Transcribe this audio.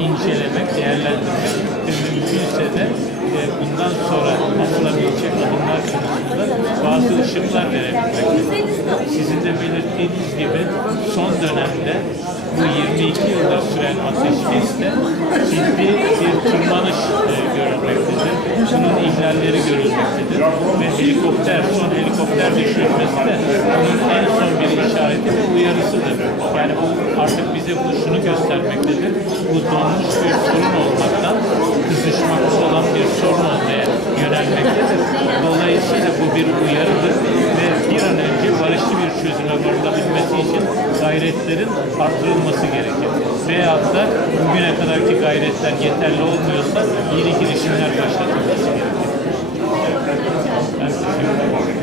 İncelemek, değerlendirmek ve mümkünse de bundan sonra atılabilecek adımlar konusunda bazı ışıklar verebilmektedir. Sizin de belirttiğiniz gibi son dönemde bu 22 yıldır süren ateşkeste ciddi bir tırmanış görülmektedir. Bunun ihlalleri görülmektedir ve son helikopter düşürülmesi de bunun en son bir işareti ve uyarısıdır. Yani bu artık bize şunu göstermektedir. Bu donmuş bir sorun olmaktan kızışmakta olan bir sorun olmaya yönelmektedir. Dolayısıyla bu bir uyarıdır ve bir an önce barışçı bir çözüme varılabilmesi için gayretlerin artırılması gerekir. Veyahut da bugüne kadarki gayretler yeterli olmuyorsa yeni girişimler başlatılması gerekir. Ben teşekkür ederim.